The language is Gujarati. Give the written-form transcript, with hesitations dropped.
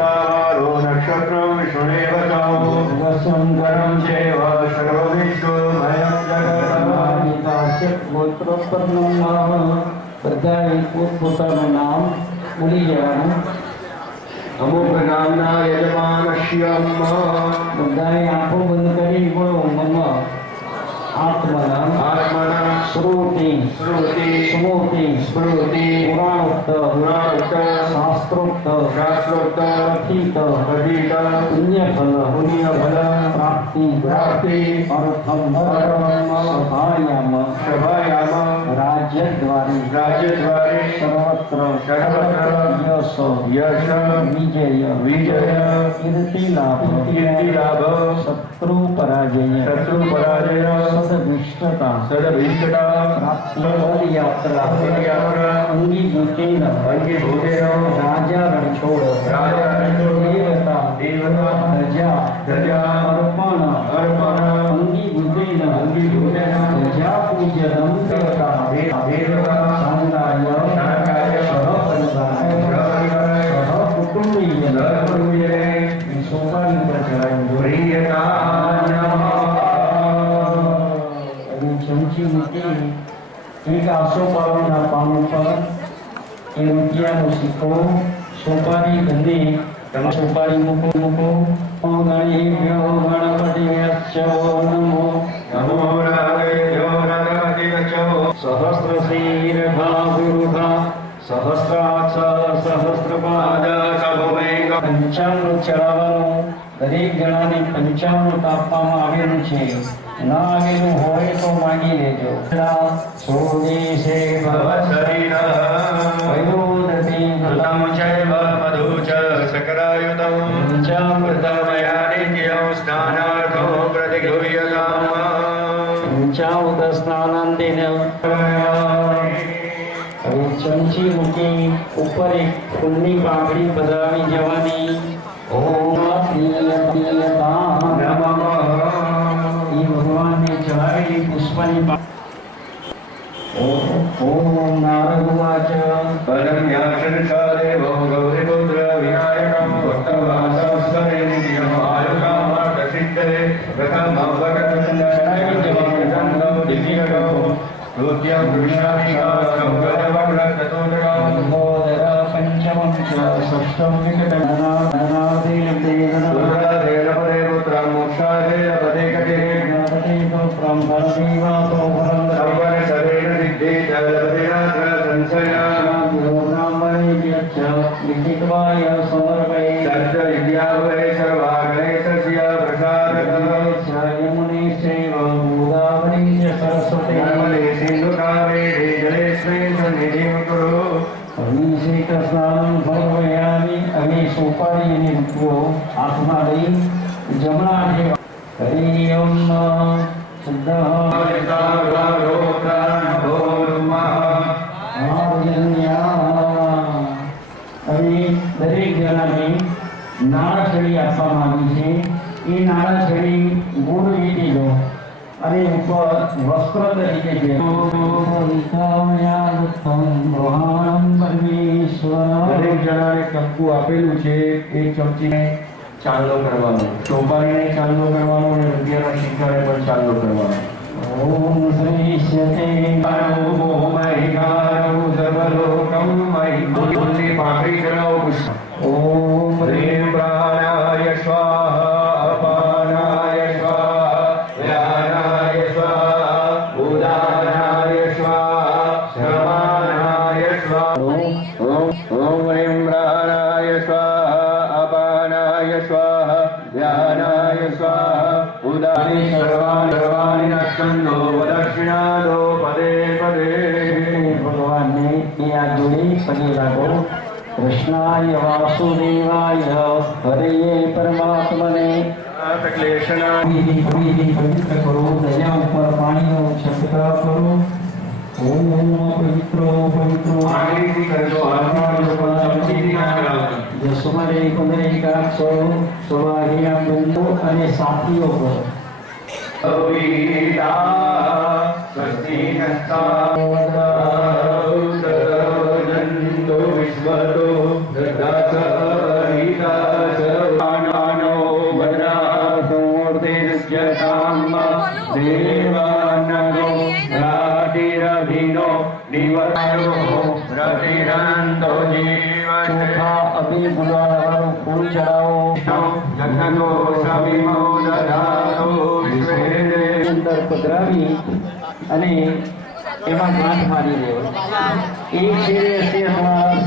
तस्मारो नक्षत्रं विष्णुरेव च वसुंधरं चैव सर्वविष्णुमयं जगत् गोत्रोत्पन्नं બધાએ પોતપોતાનું નામ બોલી જવાનું. અમુક નામના યજમાનસ્ય બધાએ આંખો બંધ કરી બોલો. મમ આત્મના શ્રુતિ સ્મૃતિ પુરાણોક્ત શાસ્ત્રોક્ત કથિત પુણ્યફલ પ્રાપ્તિ અર્થમ સભાયામ રાજ્યદ્વારે સર્વત્ર યશ વિજય કીર્તિલાભ શત્રુ પરાજય સદભિષ્ટતા પદયાત્રા અંગીભૂતેન રાજા રણછોડ દેવતા ધજા અર્પણ અંગીભૂતેન ધજા પૂજ્યમ સોપારી પર ચમચી મૂકી એક આસો પાવાના પાન ઉપર એ રૂપિયાનો સિક્કો સોપારી ગંદી સોપારી મૂકો ગણેભ્યો ગણપતિભ્યો નમો સહસ્રશીર્ષા ગુરુષા સહસ્રાક્ષ સહસ્રપાદ પંચામૃત ચડાવવાનું દરેક જણાને પંચામૃત આપવામાં આવેલું છે. ના આવેલું હોય તો માંગી લેજો. સોદેશે પંચામૃત સ્નાનાંતિન. હવે ચમચી મૂકી ઉપર એક ફૂલની પાંખડી પધરાવી જવાની. ભગવાનને ચડાવેલી પુષ્પની ઓમ નારદવાચ પરમ વ્યાસંસાદેવ ગૌરીપુત્ર વિનાયકમ ભક્તવાસસ્તરે નિત્યમ આયુકામાર્થસિદ્ધે પ્રથમવકટંદમ દિવ્યગો રૂપ્યં વૃષામિકાસં ગજવક્રતોંડકં મોદર પંચમં ચ ષષ્ઠં વિકટનાદેન દેવન પુત્રાદેવ પુત્રં મોક્ષાદેવ પદે કટે ગણપતિતો બ્રહ્મદેવાતો પરમ સર્વેણ સિદ્ધે જલપતિનાથ સંશયા બ્રાહ્મણે યચ્છ લિખિત્વાય સમર્પય સત્ય વિદ્યાવય સર્વાગણેશસ્ય પ્રસાદકં યમુનેશ્ચૈવ ગોદાવરી ચ સરસ્વતી નર્મદે સિંધુકાવેરી જલેસ્મિन् સન્નિધિં કુરુ. શ્રી કૃષ્ણ ભગવયાની અને સોપારી અને રૂપિયો હાથમાં લઈ જમણા હરિ ઓમ શુદ્ધ હવે દરેક જણાને નાળાછડી આપવામાં આવી છે. એ નાળાછડી ગુણ વીટી લો અને ઉપર વસ્ત્ર તરીકે દરેક જણાને કંકુ આપેલું છે. એ ચમચીને ચાંદલો કરવાનો, સોપારીને ચાંદલો કરવાનો અને રૂપિયાના સિક્કાને પણ ચાંદલો કરવાનો. ઓમ શ્રીષ્યતે પાંખડી ચડાવો. ઓમ હ્રીમ પ્રાણાય સ્વાહા અપાનાય સ્વાહા વ્યાનાય સ્વાહા ઉદાનાય સ્વાહા શ્રવાનાય સ્વાહા. ઓમ હ્રીમ પ્રાણાય સ્વાહા અપાનાય સ્વાહા વ્યાનાય સ્વાહા ઉદાની સર્વાણી નક્ષંદો દક્ષિણાદો પદે પદે. ભગવાનને એ આ જોડી પગે લાગો. કૃષ્ણાય વાસુદેવાય હરે પરમાત્મને ક્લેશના પવિત્ર કરો. દરિયા ઉપર પાણીનો છંટકાવ કરો. ઓમ પવિત્રો પવિત્રો જસુમરે કુંદરેકાક્ષો સ્વાહિયા બંધો અને સાથીઓ કરો. વિશ્વતો અભિ ગુલાબનું ફૂલ ચડાવો. જગન્નો સવિમો દધાતો વિશ્વે અંદર પધરાવી અને એમાં ગાંઠ મારી દેવો. એક શેરે 80 શ્વાસ